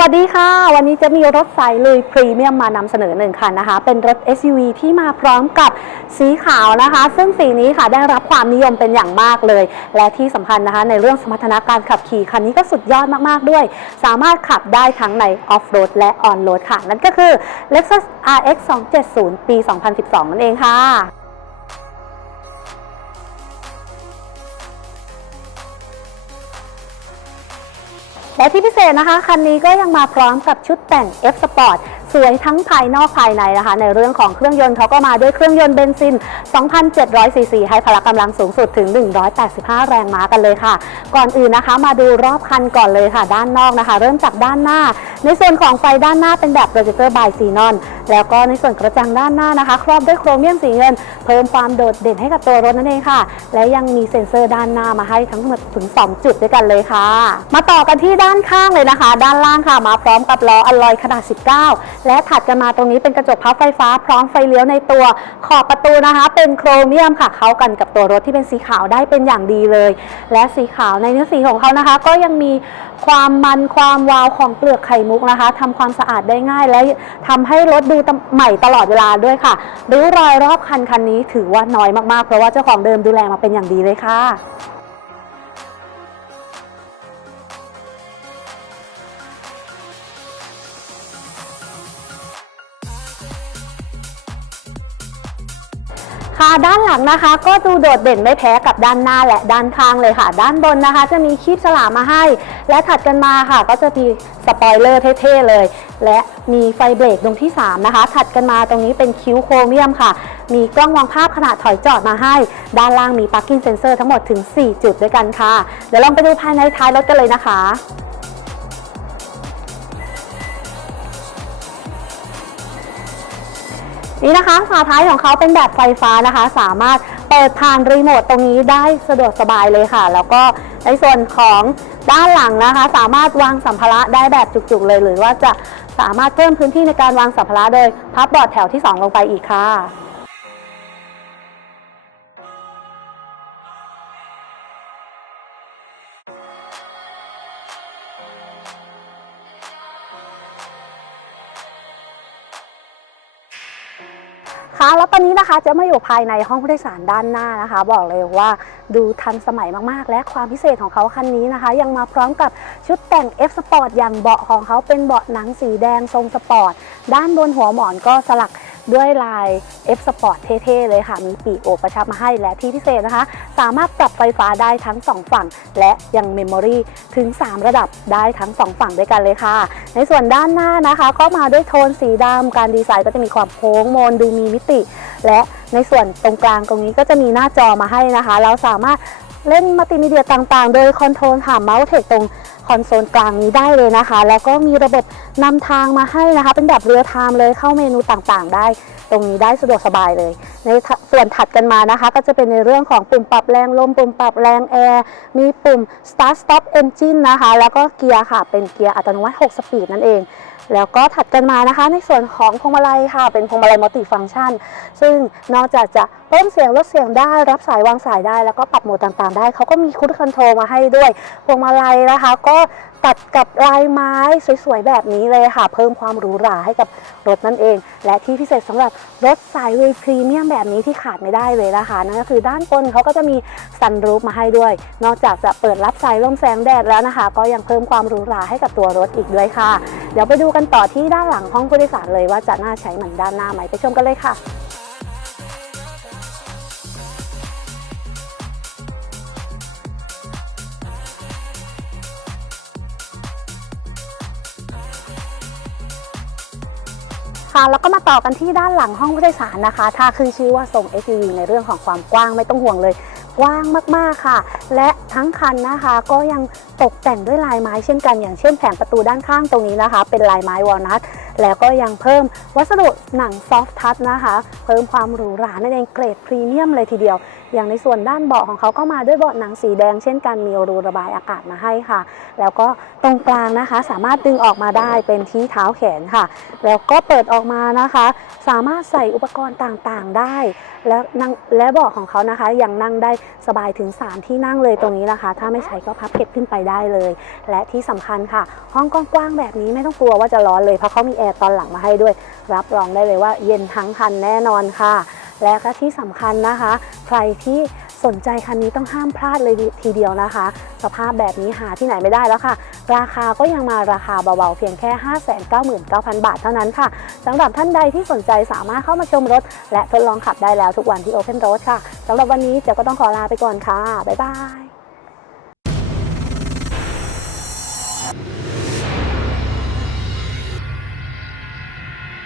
วัสดีค่ะ วันนี้จะมีรถไฟลุยพรีเมียมมานำเสนอหนึ่งคันนะคะ เป็นรถ SUV ที่มาพร้อมกับสีขาวนะคะ ซึ่งสีนี้ค่ะได้รับความนิยมเป็นอย่างมากเลย และที่สำคัญนะคะ ในเรื่องสมรรถนะการขับขี่คันนี้ก็สุดยอดมาก ๆ ด้วย สามารถขับได้ทั้งในออฟโรดและออนโรดค่ะ นั่นก็คือ Lexus RX 270 ปี 2012 นั่นเองค่ะ และที่พิเศษนะคะ คันนี้ก็ยังมาพร้อมกับชุดแต่ง F Sport สวยทั้งภายนอกภายในนะคะ ในเรื่องของเครื่องยนต์เขาก็มาด้วยเครื่องยนต์เบนซิน 2,700 ซีซีให้พละกำลังสูงสุดถึง 185 แรงม้ากันเลยค่ะ ก่อนอื่นนะคะ มาดูรอบคันก่อนเลยค่ะ ด้านนอกนะคะ เริ่มจากด้านหน้า ในส่วนของไฟด้านหน้าเป็นแบบ Projector by Xenon แล้วก็ในส่วนกระจังด้านหน้านะคะ ครอบด้วยโครเมียมสีเงิน เพิ่มความโดดเด่นให้กับตัวรถนั่นเองค่ะ และยังมีเซ็นเซอร์ด้านหน้ามาให้ทั้งหมดถึง 2 จุดด้วยกันเลยค่ะ มาต่อกันที่ด้านข้างเลยนะคะ ด้านล่างค่ะมาพร้อมกับล้ออลลอยขนาด 19 และถัดกันมาตรงนี้เป็นกระจกพับไฟฟ้า พร้อมไฟเลี้ยวในตัวขอบประตูนะคะ เป็นโครเมียมค่ะ เข้ากันกับตัวรถที่เป็นสีขาวได้เป็นอย่างดีเลย และสีขาวในเนื้อสีของเขานะคะ ก็ยังมีความมันความวาวของเปลือกไข่มุกนะคะทำความสะอาดได้ง่าย และทำให้รถดูใหม่ตลอดเวลาด้วยค่ะริ้วรอยรอบคันคันนี้ถือว่าน้อยมากๆ เพราะว่าเจ้าของเดิมดูแลมาเป็นอย่างดีเลยค่ะ ค่ะด้านหลังนะคะ ก็ดูโดดเด่นไม่แพ้กับด้านหน้าและด้านข้างเลยค่ะ ด้านบนนะคะ จะมีคีบฉลามมาให้ และถัดกันมาค่ะ ก็จะมีสปอยเลอร์เท่ๆเลย และมีไฟเบรกตรงที่ 3 นะคะ ถัดกันมาตรงนี้เป็นคิ้วโครเมียมค่ะ มีกล้องมองภาพขนาดถอยจอดมาให้ ด้านล่างมี parking sensor ทั้งหมดถึง 4 จุดด้วยกันค่ะ เดี๋ยวลองไปดูภายในท้ายรถกันเลยนะคะ นี่นะคะฝาท้ายของเขาเป็นแบบไฟฟ้านะคะ สามารถเปิดผ่านรีโมทตรงนี้ได้สะดวกสบายเลยค่ะ แล้วก็ในส่วนของด้านหลังนะคะ สามารถวางสัมภาระได้แบบจุกๆเลย หรือว่าจะสามารถเพิ่มพื้นที่ในการวางสัมภาระโดยพับบอร์ดแถวที่ 2 ลงไปอีกค่ะ ค่ะแล้วตอนนี้นะคะจะมาอยู่ภายในห้องผู้โดยสารด้านหน้านะคะ บอกเลยว่าดูทันสมัยมากๆ และความพิเศษของเขาคันนี้นะคะ ยังมาพร้อมกับชุดแต่ง F Sport อย่างเบาะของเขาเป็นเบาะหนังสีแดงทรงสปอร์ตด้านบนหัวหมอนก็สลัก ด้วยลาย F Sport เท่ๆเลยค่ะ มีปีกโอบประชับมาให้และที่พิเศษนะคะ สามารถปรับไฟฟ้าได้ทั้ง 2 ฝั่ง และยังเมมโมรีถึง 3 ระดับได้ทั้ง 2 ฝั่งด้วยกันเลยค่ะ ในส่วนด้านหน้านะคะ ก็มาด้วยโทนสีดำการดีไซน์ก็จะมีความโค้งมนดูมีมิติ และในส่วนตรงกลางตรงนี้ก็จะมีหน้าจอมาให้นะคะ เราสามารถเล่นมัลติมีเดียต่างๆ โดยคอนโทรลผ่านเมาส์เทคตรง คอนโซลกลางนี้ได้เลยนะคะ แล้วก็มีระบบนำทางมาให้นะคะ เป็นแบบเรียลไทม์เลยเข้าเมนูต่างๆ ได้ ตรงนี้ได้สะดวกสบายเลย ในส่วนถัดกันมานะคะ ก็จะเป็นในเรื่องของปุ่มปรับแรงลม ปุ่มปรับแรงแอร์ มีปุ่ม start stop engine นะคะ แล้วก็เกียร์ค่ะ เป็นเกียร์อัตโนมัติ 6 สปีดนั่นเองแล้วก็ถัดกันมานะคะ ในส่วนของพวงมาลัยค่ะ เป็นพวงมาลัยมัลติฟังก์ชัน ซึ่งนอกจากจะเพิ่มเสียงลดเสียงได้รับสายวางสายได้ แล้วก็ปรับโหมดต่างๆ ได้เขาก็มีคูดคอนโทรลมาให้ด้วยพวงมาลัยนะคะ ก็ตัดกับลายไม้สวยๆแบบนี้เลยค่ะ เพิ่มความหรูหราให้กับรถนั่นเอง และที่พิเศษสำหรับรถสายเวย์พรีเมียมแบบนี้ที่ขาดไม่ได้เลยนะคะนั่นก็คือด้านบนเขาก็จะมีซันรูฟมาให้ด้วย นอกจากจะเปิดรับสายลมแสงแดดแล้วนะคะ ก็ยังเพิ่มความหรูหราให้กับตัวรถอีกด้วยค่ะ เดี๋ยวไปดูกันต่อที่ด้านหลังห้องผู้โดยสารเลยว่าจะน่าใช้เหมือนด้านหน้าไหมไปชมกันเลยค่ะ แล้วก็มาต่อกันที่ด้านหลังห้องผู้โดยสารนะคะถ้าขึ้นชื่อว่าทรง SUV ในเรื่องของความกว้างไม่ต้องห่วงเลย กว้างมากๆค่ะ และทั้งคันนะคะก็ยังตกแต่งด้วยลายไม้เช่นกัน อย่างเช่นแผงประตูด้านข้างตรงนี้นะคะ เป็นลายไม้วอลนัทแล้วก็ยังเพิ่มวัสดุหนังซอฟทัชนะคะ เพิ่มความหรูหรานั่นเองเกรดพรีเมียมเลยทีเดียว อย่างในส่วนด้านเบาะของเขาก็มาด้วยเบาะหนังสีแดง เช่นกันมีรูระบายอากาศมาให้ค่ะ แล้วก็ตรงกลางนะคะ สามารถดึงออกมาได้เป็นที่เท้าแขนค่ะ แล้วก็เปิดออกมานะคะ สามารถใส่อุปกรณ์ต่างๆได้ และนั่งและเบาะของเขานะคะ ยังนั่งได้สบายถึง 3 ที่นั่งเลยตรงนี้นะคะ ถ้าไม่ใช้ก็พับเก็บขึ้นไปได้เลย และที่สำคัญค่ะ ห้องกว้างๆแบบนี้ไม่ต้องกลัวว่าจะร้อนเลยเพราะเขามีแอร์ตอนหลังมาให้ด้วย รับรองได้เลยว่าเย็นทั้งคันแน่นอนค่ะ และก็ที่สำคัญนะคะ ใครที่สนใจคันนี้ต้องห้ามพลาดเลยทีเดียวนะคะ สภาพแบบนี้หาที่ไหนไม่ได้แล้วค่ะ ราคาก็ยังมาราคาเบาๆ เพียงแค่ 599,000 บาทเท่านั้นค่ะสำหรับท่านใดที่สนใจสามารถเข้ามาชมรถ และทดลองขับได้แล้วทุกวันที่ Open Road ค่ะสำหรับวันนี้เจ๊ก็ต้องขอลาไปก่อนค่ะ บ๊ายบาย